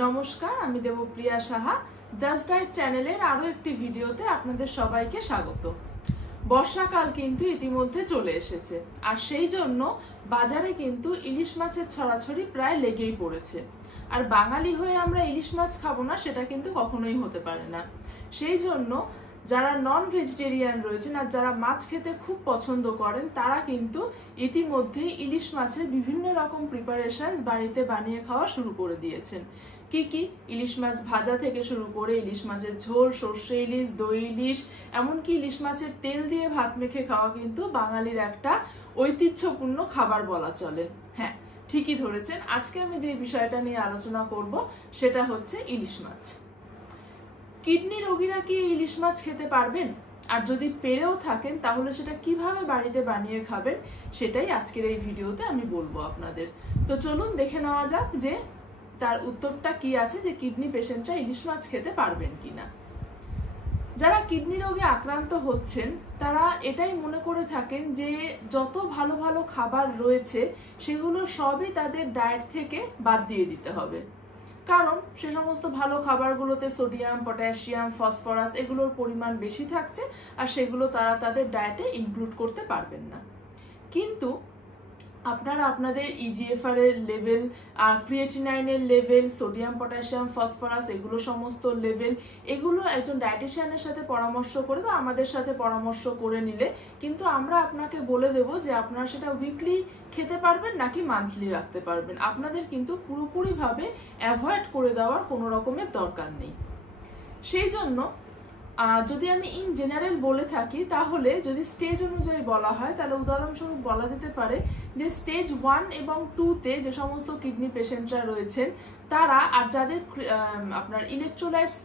নমস্কার, আমি Debapriya Saha. Just diet চ্যানেলের আরো একটি ভিডিওতে আপনাদের সবাইকে স্বাগত। বর্ষাকাল কিন্তু ইতিমধ্যে চলে এসেছে, আর সেই জন্য বাজারে কিন্তু ইলিশ মাছের ছড়াছড়ি প্রায় লেগেই পড়েছে। আর বাঙালি হয়ে আমরা ইলিশ মাছ খাবো না সেটা কিন্তু কখনোই হতে পারে না। সেই জন্য যারা নন ভেজিটেরিয়ান রয়েছেন আর যারা মাছ খেতে খুব পছন্দ করেন তারা কিন্তু ইতিমধ্যেই ইলিশ মাছের বিভিন্ন রকম প্রিপারেশনস বাড়িতে বানিয়ে খাওয়া শুরু করে দিয়েছেন। কি ইলিশ মাছ ভাজা থেকে শুরু করে ইলিশ মাছের ঝোল, সর্ষে ইলিশ, দই ইলিশ, এমনকি ইলিশ মাছের তেল দিয়ে ভাত মেখে খাওয়া কিন্তু বাঙালির একটা ঐতিহ্যপূর্ণ খাবার বলা চলে। হ্যাঁ, ঠিকই ধরেছেন। আজকে আমি যে বিষয়টা নিয়ে আলোচনা করব সেটা হচ্ছে ইলিশ মাছ। কিডনি রোগীরা কি ইলিশ মাছ খেতে পারবেন? আর যদি পেরেও থাকেন তাহলে সেটা কিভাবে বাড়িতে বানিয়ে খাবেন সেটাই আজকের এই ভিডিওতে আমি বলবো আপনাদের। তো চলুন দেখে নেওয়া যাক যে তার উত্তরটা কি আছে, যে কিডনি পেশেন্টরা ইলিশ মাছ খেতে পারবেন কিনা। যারা কিডনি রোগে আক্রান্ত হচ্ছেন তারা এটাই মনে করে থাকেন যে যত ভালো ভালো খাবার রয়েছে সেগুলো সবই তাদের ডায়েট থেকে বাদ দিয়ে দিতে হবে, কারণ সে সমস্ত ভালো খাবারগুলোতে সোডিয়াম, পটাশিয়াম, ফসফরাস এগুলোর পরিমাণ বেশি থাকছে আর সেগুলো তারা তাদের ডায়েটে ইনক্লুড করতে পারবেন না। কিন্তু আপনারা আপনাদের ইজিএফআর এর লেভেল আর ক্রিয়েটিনাইনের লেভেল, সোডিয়াম, পটাশিয়াম, ফসফরাস এগুলো সমস্ত লেভেল এগুলো একজন ডায়েটিশিয়ানের সাথে পরামর্শ করে বা আমাদের সাথে পরামর্শ করে নিলে কিন্তু আমরা আপনাকে বলে দেব যে আপনারা সেটা উইকলি খেতে পারবেন নাকি মান্থলি রাখতে পারবেন। আপনাদের কিন্তু পুরোপুরিভাবে অ্যাভয়েড করে দেওয়ার কোনো রকমের দরকার নেই। সেই জন্য যদি আমি ইন জেনারেল বলে থাকি তাহলে যদি স্টেজ অনুযায়ী বলা হয় তাহলে উদাহরণস্বরূপ বলা যেতে পারে যে স্টেজ 1 এবং 2-তে যে সমস্ত কিডনি পেশেন্টরা রয়েছেন তারা, আর যাদের আপনার ইলেকট্রোলাইটস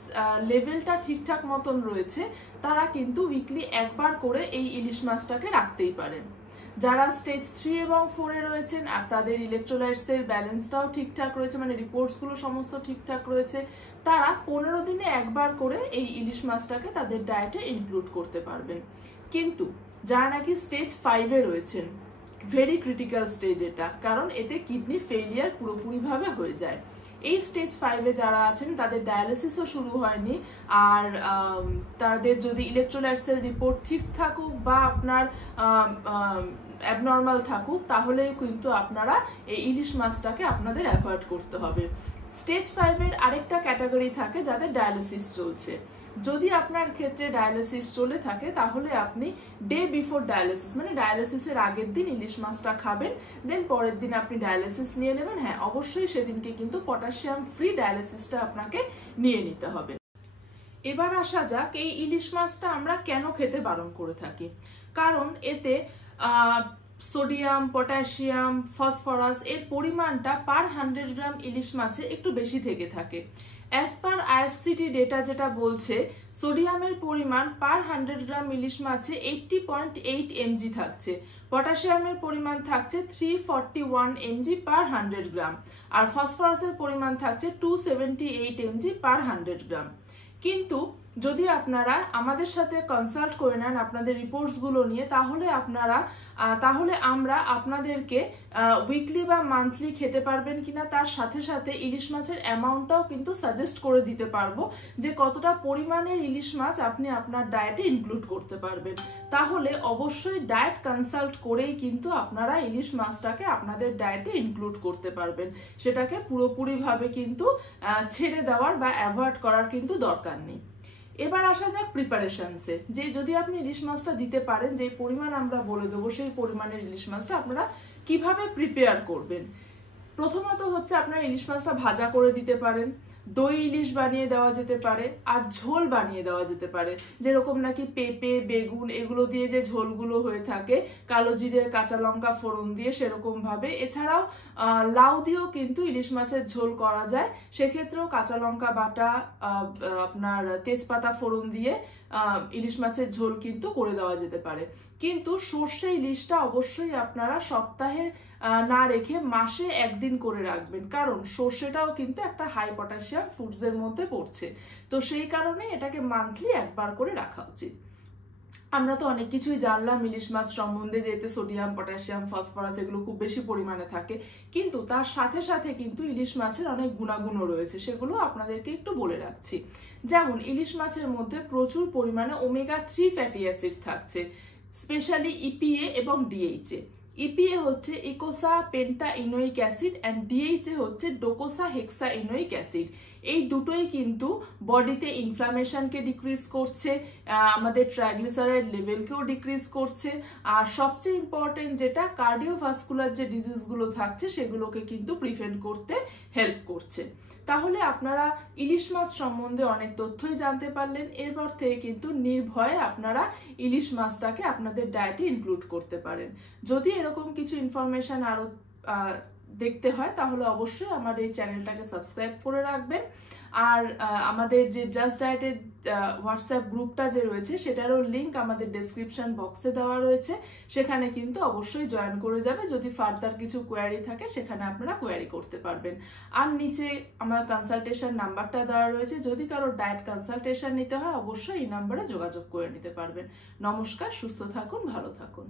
লেভেলটা ঠিকঠাক মতন রয়েছে, তারা কিন্তু উইকলি একবার করে এই ইলিশ মাছটাকে রাখতেই পারেন। যারা স্টেজ 3 এবং 4-এ রয়েছেন আর তাদের ইলেকট্রোলাইটসের ব্যালেন্সটাও ঠিকঠাক রয়েছে, মানে রিপোর্টসগুলো সমস্ত ঠিকঠাক রয়েছে, তারা 15 দিনে একবার করে এই ইলিশ মাছটাকে তাদের ডায়েটে ইনক্লুড করতে পারবেন। কিন্তু যারা নাকি স্টেজ 5-এ রয়েছেন, ভেরি ক্রিটিক্যাল স্টেজ এটা, কারণ এতে কিডনি ফেলিয়ার পুরোপুরিভাবে হয়ে যায়। এই স্টেজ 5-এ যারা আছেন তাদের ডায়ালিসিসও শুরু হয়নি, আর তাদের যদি ইলেকট্রোলাইটসের রিপোর্ট ঠিক থাকুক বা আপনার অ্যাবনর্মাল থাকুক তাহলেই কিন্তু আপনারা এই ইলিশ মাছটাকে আপনাদের অ্যাভয়েড করতে হবে। স্টেজ 5-এর আরেকটা ক্যাটাগরি থাকে যাদের ডায়ালিসিস চলছে। যদি আপনার ক্ষেত্রে ডায়ালিসিস চলে থাকে তাহলে আপনি ডে বিফোর ডায়ালিসিস, মানে ডায়ালিসিসের আগের দিন ইলিশ মাছটা খাবেন, দেন পরের দিন আপনি ডায়ালিসিস নিয়ে নেবেন। হ্যাঁ, অবশ্যই সেদিনকে কিন্তু পটাশিয়াম ফ্রি ডায়ালিসিসটা আপনাকে নিয়ে নিতে হবে। এবার আসা যাক এই ইলিশ মাছটা আমরা কেন খেতে বারণ করে থাকি। কারণ এতে সোডিয়াম, পটাশিয়াম, ফসফরাস এর পরিমাণটা পার 100 গ্রাম ইলিশ মাছে একটু বেশি থেকে থাকে। অ্যাজ পার আইএফসিটি ডেটা যেটা বলছে, সোডিয়ামের পরিমাণ পার 100 গ্রাম ইলিশ মাছে 80.8 mg থাকছে, পটাশিয়ামের পরিমাণ থাকছে 341 mg পার 100 গ্রাম, আর ফসফরাসের পরিমাণ থাকছে 278 mg পার 100 গ্রাম। কিন্তু যদি আপনারা আমাদের সাথে কনসাল্ট করে নেন আপনাদের রিপোর্টসগুলো নিয়ে তাহলে আমরা আপনাদেরকে উইকলি বা মান্থলি খেতে পারবেন কিনা তার সাথে সাথে ইলিশ মাছের অ্যামাউন্টটাও কিন্তু সাজেস্ট করে দিতে পারবো যে কতটা পরিমাণের ইলিশ মাছ আপনি আপনার ডায়েটে ইনক্লুড করতে পারবেন। তাহলে অবশ্যই ডায়েট কনসাল্ট করেই কিন্তু আপনারা ইলিশ মাছটাকে আপনাদের ডায়েটে ইনক্লুড করতে পারবেন। সেটাকে পুরোপুরিভাবে কিন্তু ছেড়ে দেওয়ার বা অ্যাভয়েড করার কিন্তু দরকার নেই। এবার আসা যাক প্রিপারেশনসে, যে যদি আপনি ইলিশ মাছটা দিতে পারেন, যে পরিমাণ আমরা বলে দেবো সেই পরিমাণের ইলিশ মাছটা আপনারা কিভাবে প্রিপেয়ার করবেন। প্রথমত হচ্ছে আপনারা ইলিশ মাছটা ভাজা করে দিতে পারেন, দই ইলিশ বানিয়ে দেওয়া যেতে পারে, আর ঝোল বানিয়ে দেওয়া যেতে পারে, যেরকম নাকি পেঁপে, বেগুন এগুলো দিয়ে যে ঝোলগুলো হয়ে থাকে কালো জিরে, কাঁচা লঙ্কা ফোড়ন দিয়ে, সেরকম ভাবে। এছাড়াও লাউ দিয়েও কিন্তু ইলিশ মাছের ঝোল করা যায়, সেক্ষেত্রেও কাঁচা লঙ্কা বাটা, আপনার তেজপাতা ফোড়ন দিয়ে ইলিশ মাছের ঝোল কিন্তু করে দেওয়া যেতে পারে। কিন্তু সর্ষে ইলিশটা অবশ্যই আপনারা সপ্তাহে না রেখে মাসে একদিন করে রাখবেন, কারণ সর্ষেটাও কিন্তু একটা হাই পটাশিয়াম ফুডসের মধ্যে পড়ছে, তো সেই কারণে এটাকে মান্থলি একবার করে রাখা উচিত। আমরা তো অনেক কিছুই জানলাম ইলিশ মাছ সম্বন্ধে, যে এতে সোডিয়াম, পটাশিয়াম, ফসফরাস এগুলো খুব বেশি পরিমাণে থাকে, কিন্তু তার সাথে সাথে কিন্তু ইলিশ মাছের অনেক গুণাগুণও রয়েছে, সেগুলো আপনাদেরকে একটু বলে রাখছি। যেমন ইলিশ মাছের মধ্যে প্রচুর পরিমাণে ওমেগা-3 ফ্যাটি অ্যাসিড থাকছে, স্পেশালি ইপিএ এবং ডিএইচএ। ইপিএ হচ্ছে ইকোসা পেন্টা ইনোইক অ্যাসিড অ্যান্ড ডিএইচএ হচ্ছে ডোকোসা হেক্সা ইনোইক অ্যাসিড। এই দুটোই কিন্তু বডিতে ইনফ্লামেশনকে ডিক্রিজ করছে, আমাদের ট্রাইগ্লিসারাইড লেভেলকেও ডিক্রিজ করছে, আর সবচেয়ে ইম্পর্টেন্ট যেটা কার্ডিওভাস্কুলার যে ডিজিজগুলো থাকছে সেগুলোকে কিন্তু প্রিভেন্ট করতে হেল্প করছে। তাহলে আপনারা ইলিশ মাছ সম্বন্ধে অনেক তথ্যই জানতে পারলেন। এরপর থেকে কিন্তু নির্ভয়ে আপনারা ইলিশ মাছটাকে আপনাদের ডায়েটে ইনক্লুড করতে পারেন। যদি এরকম কিছু ইনফরমেশন আরো দেখতে হয় তাহলে অবশ্যই আমাদের এই চ্যানেলটাকে সাবস্ক্রাইব করে রাখবেন। আর আমাদের যে জাস্ট ডায়েটের হোয়াটসঅ্যাপ গ্রুপটা যে রয়েছে সেটারও লিঙ্ক আমাদের ডেসক্রিপশন বক্সে দেওয়া রয়েছে, সেখানে কিন্তু অবশ্যই জয়েন করে যাবে। যদি ফার্দার কিছু কোয়ারি থাকে সেখানে আপনারা কোয়ারি করতে পারবেন। আর নিচে আমার কনসালটেশন নাম্বারটা দেওয়া রয়েছে, যদি কারো ডায়েট কনসালটেশন নিতে হয় অবশ্যই এই নাম্বারে যোগাযোগ করে নিতে পারবেন। নমস্কার, সুস্থ থাকুন, ভালো থাকুন।